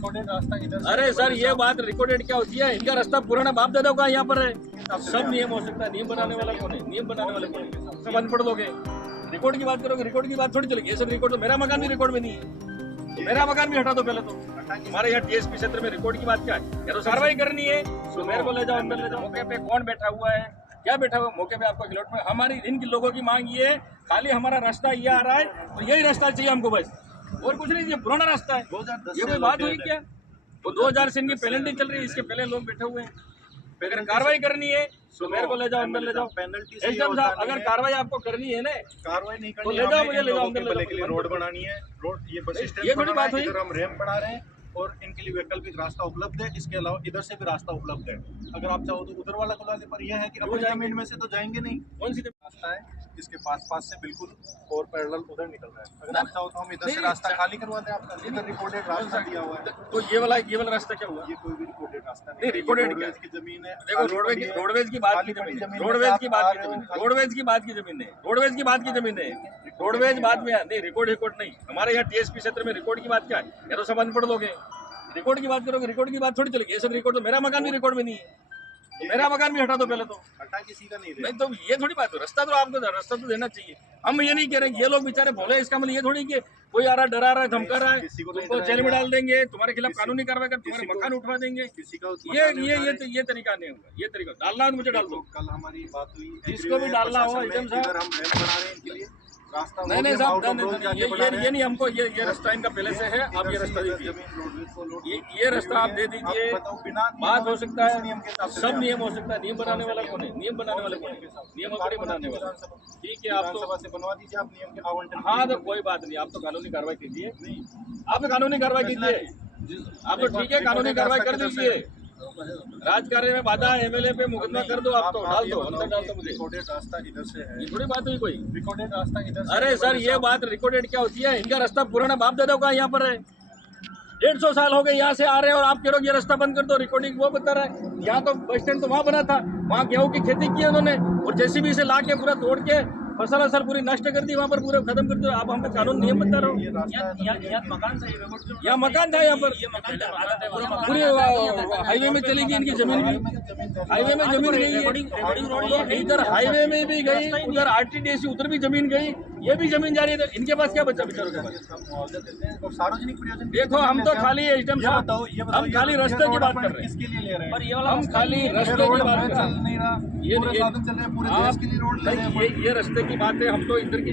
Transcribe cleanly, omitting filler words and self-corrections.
Recorded रास्ता इधर। अरे सर ये बात रिकॉर्डेड क्या होती है? इनका रास्ता पुराना बाप दादा का यहाँ पर है, सब नियम हो सकता है। नियम बनाने वाला कौन है? नियम बनाने वाले कौन है? सब अनपढ़ लोग हैं। रिकॉर्ड की बात करोगे, रिकॉर्ड की बात थोड़ी चलेगी। ये सब रिकॉर्ड तो मेरा मकान भी रिकॉर्ड में नहीं है, तो मेरा मकान भी हटा दो पहले तो। हमारे यहाँ टीएसपी क्षेत्र में रिकॉर्ड की बात क्या है? या तो कार्रवाई करनी है तो मेरे को ले जाओ, अंदर ले जाओ। मौके पे कौन बैठा हुआ है, क्या बैठा हुआ मौके पे आपको गिलोट में? हमारी इनकी लोगों की मांग ये है, खाली हमारा रास्ता ये आ रहा है तो यही रास्ता चाहिए हमको बस, और कुछ नहीं। ये पुराना रास्ता है, ये कोई बात हुई क्या? वो 2000 से इनकी पेनल्टी चल रही है, इसके पहले लोग बैठे हुए हैं। अगर कार्रवाई करनी है तो मेरे को ले जाओ, अंदर ले जाओ। एसडीएम साहब अगर कार्रवाई आपको करनी है ना, कार्रवाई नहीं तो करनी, ले जाओ, मुझे ले जाओ, अंदर ले भले के लिए जाओ। रोड बनानी है, रोड ये बस स्टैंड ये थोड़ी बात हुई। इधर हम रैंप बना रहे हैं और इनके लिए वैकल्पिक रास्ता उपलब्ध है। इसके अलावा इधर से भी रास्ता उपलब्ध है, अगर आप चाहो तो उधर वाला खुला दे। पर यह है कि अपनी जमीन में से तो जाएंगे नहीं। कौन सी रास्ता है जिसके पास से बिल्कुल और पैरेलल उधर निकल रहा है। अगर आप चाहो तो हम इधर से रास्ता खाली करवा दें आपका। इधर रिकॉर्डेड रास्ता दिया हुआ है, तो ये वाला रास्ता क्या हुआ? ये कोई भी रिकॉर्डेड रास्ता नहीं, रिकॉर्डेड रोडवेज की जमीन है। देखो रोडवेज की बात की जमीन है, रोडवेज की बात की जमीन है, रोडवेज की बात की जमीन है, रोडवेज की बात की जमीन है, रोडवेज बाद में नहीं, रिकॉर्ड नहीं। हमारे यहाँ टीएसपी क्षेत्र में रिकॉर्ड की बात क्या है? या तो सब अनपढ़ लोग हैं। रिकॉर्ड की बात करोगे, रिकॉर्ड की बात थोड़ी चलेगी। ये सब रिकॉर्ड तो मेरा मकान भी रिकॉर्ड में नहीं है, तो मेरा मकान भी हटा दो पहले तो। हटा किसी का नहीं नहीं तो ये थोड़ी बात है। रास्ता तो आपको रास्ता तो देना चाहिए। हम ये नहीं कह रहे, ये लोग बेचारे भोले, इसका मतलब ये थोड़ी कि कोई आ रहा डरा रहा है, धमका रहा है, तुमको जेल में डाल देंगे, तुम्हारे खिलाफ कानूनी कार्रवाई कर तुम्हारे मकान उठवा देंगे। किसी का ये तरीका नहीं होगा। ये तरीका डालना है तो मुझे डाल दो। कल हमारी बात हुई, जिसको भी डालना हो एकदम साहब। इधर हम रैंप बना रहे हैं इनके लिए रास्ता। नहीं साहब, ये नहीं, हमको ये रास्ता इनका पहले से है, आप ये रास्ता दीजिए। ये रास्ता आप दे दीजिए, बात हो सकता है, सब नियम हो सकता है। नियम बनाने वाला कौन है? नियम बनाने वाले कौन है? नियम अपने बनाने वाला। ठीक है, आप तो से बनवा दीजिए आप नियम के आवंटन। हाँ तो कोई बात नहीं, आप तो कानूनी कार्रवाई कीजिए। आप तो कानूनी कार्रवाई कीजिए, आप तो ठीक है, कानूनी कार्रवाई कर दीजिए। राजकार्य में बाधा है, एमएलए पे मुकदमा कर दो, आप तो डाल दो, अंदर डाल दो मुझे। रिकॉर्डेड रास्ता इधर से है, ये थोड़ी बात हुई कोई। रिकॉर्डेड रास्ता इधर से। अरे सर ये बात रिकॉर्डेड क्या होती है? इनका रास्ता पुराना बाप दादा का यहाँ पर है, 150 साल हो गए यहाँ से आ रहे हैं, और आप कह रहे हो ये रास्ता बंद कर दो। रिकॉर्डिंग वो बता रहा है, यहाँ तो बस स्टैंड तो वहाँ बना था, वहाँ गेहूं की खेती की उन्होंने, और जेसीबी से ला के पूरा तोड़ के फसल पूरी नष्ट कर दी, वहाँ पर पूरे खत्म कर दिया। आप हमें कानून नियम बता रहे हो। यहाँ मकान था, यहाँ पर पूरी हाईवे में चली गई इनकी जमीन भी, हाईवे में जमीन गई है, इधर हाईवे में भी गई, उधर आरटीडीसी उधर भी जमीन गई, ये भी जमीन जा रही है। इनके पास क्या बचा बेचारों के पास? सार्वजनिक प्रयोजन। देखो हम तो खाली एसडीएम साहब, हम खाली रास्ते की बात कर रहे हैं, किसके लिए ले रहे हैं? हम खाली रास्ते की बात कर रहे हैं। नहीं रहा, पूरे साधन चल रहे हैं, पूरे देश के लिए रोड ले रहे हैं। ये रास्ते की बात है, हम तो इधर की